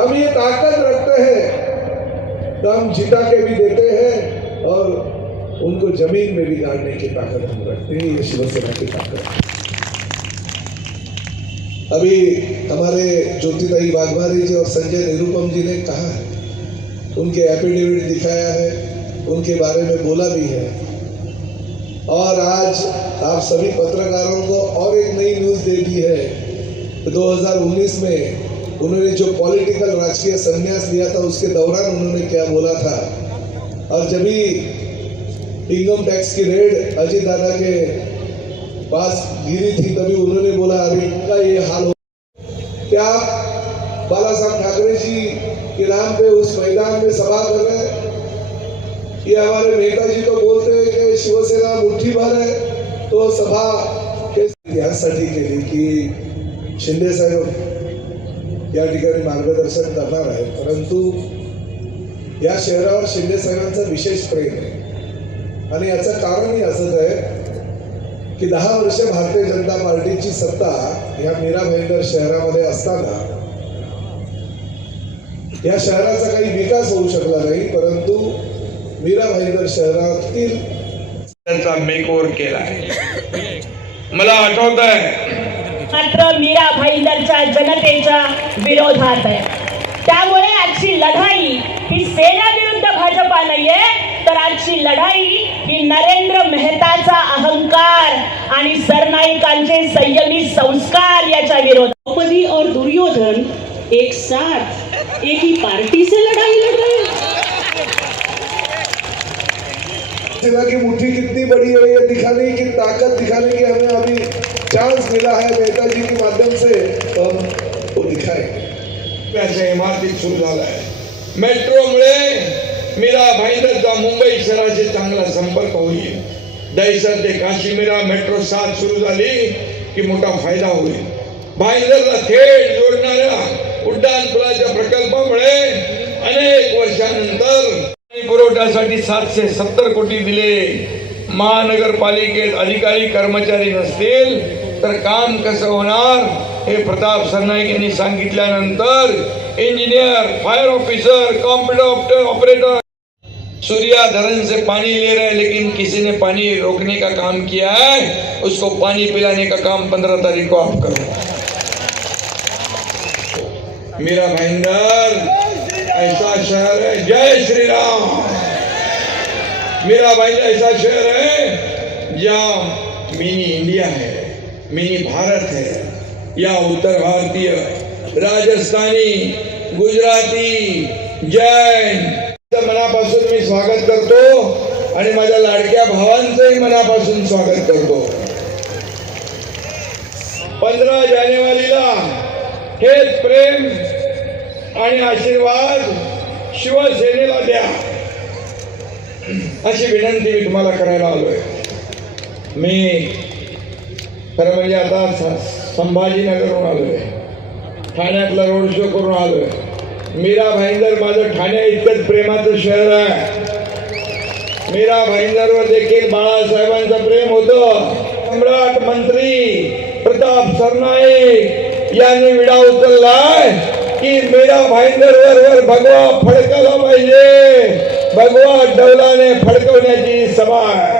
हम ये ताकत रखते हैं। तो हम जिता के भी देते हैं और उनको ज़मीन में भी गाड़ने की ताकत हम रखते हैं, ये शिवसेना की ताकत अभी हमारे ज्योतिताई वाघमारी जी और संजय निरुपम जी ने कहा है, उनके एफिडेविट दिखाया है, उनके बारे में बोला भी है। और आज आप सभी पत्रकारों को और एक नई न्यूज़ दे दी है। 2019 में उन्होंने जो पॉलिटिकल राजकीय संन्यास लिया था, उसके दौरान उन्होंने क्या बोला था? और जब भी इनकम टैक्स की रेड अजय दादा के पास गिरी थी, तभी उन्होंने बोला, अरे, इनका ये हाल हो क्या बाला साहब ठाकरे जी के नाम पे उस मैदान में सभा कर रहे ये हमारे नेताजी तो बोलते हैं कि शिवसेना मुठ्ठी भर है तो सभा के केली की शिंदे साहेब या ठिकाणी मार्गदर्शन करणार आहे. परंतु या शहरावर शिंदे साहेबांचं विशेष प्रेम आहे. आणि याचं कारणही असंच आहे की दहा वर्ष भारतीय जनता पार्टीची सत्ता या मीरा भाईंदर शहरामध्ये असताना या शहराचा काही विकास होऊ शकला नाही परंतु मीरा भाईंदर शहरातील त्यांचा मेक ओव्हर केला आहे. मला आठवत आहे मात्र मीरा भाईंदरच्या जनतेच्या विरोधात आहे. त्यामुळे आजची लढाई ही सेना विरुद्ध भाजपा नाहीये तर आजची लढाई ही नरेंद्र मेहताचा अहंकार आणि सरनाईकांचे संयमी संस्कार याच्या विरोधात. द्रौपदी और दुर्योधन एक साथ एक ही पार्टी से लड़ाई लड़ रहे हैं। सेना की मुट्ठी कितनी बड़ी है ये दिखाने की ताकत दिखाने की हमें अभी चांस मिला है नेताजी के माध्यम से तो हम वो दिखाएंगे रुपयाच्या इमारतीत सुरू झाला आहे मेट्रोमुळे मीरा भाईंदरचा मुंबई शहराशी चांगला संपर्क होईल दहिसर ते काशी मीरा मेट्रो सात सुरू झाली की मोठा फायदा होईल भाईंदरला थेट जोडणाऱ्या उड्डाण पुलाच्या प्रकल्पामुळे अनेक वर्षानंतर। पाणी पुरवठ्यासाठी सातशे सत्तर कोटी दिले। महानगरपालिकेत अधिकारी कर्मचारी नसतील। तर काम कसं होणार हे प्रताप सरनाईक यांनी सांगितल्यानंतर engineer fire officer computer operator Surya धरन से पानी ले रहे हैं, लेकिन किसी ने पानी रोकने का काम किया है, उसको पानी पिलाने का काम पंद्रह तारीख को आप करो। मेरा भाईंदर ऐसा शहर है, जय श्री राम मेरा भाई, ऐसा शहर है, जहाँ मिनी इंडिया है। मिनी भारत है. या उत्तर भारतीय राजस्थानी गुजराती जैन मनापासून मी स्वागत करतो आणि माझ्या लाडक्या भावांचंही मनापासून स्वागत करतो. पंधरा जानेवारीला हेच प्रेम आणि आशीर्वाद शिवसेनेला द्या. अशी विनंती मी तुम्हाला करायला आलोय. मी खरं म्हणजे आता संभाजीनगरहून आलोय. ठाण्यातला रोड शो करून आलोय. मीरा भाईंदर माझं ठाण्या इतकंच प्रेमाचं शहर आहे. मीरा भाईंदरवर देखील बाळासाहेबांचं प्रेम होतं. सम्राट मंत्री प्रताप सरनाईक यांनी विडा उचललाय की मीरा भाईंदर वर भगवा फडकायला पाहिजे. भगवा डौलाने फडकवण्याची सभा आहे.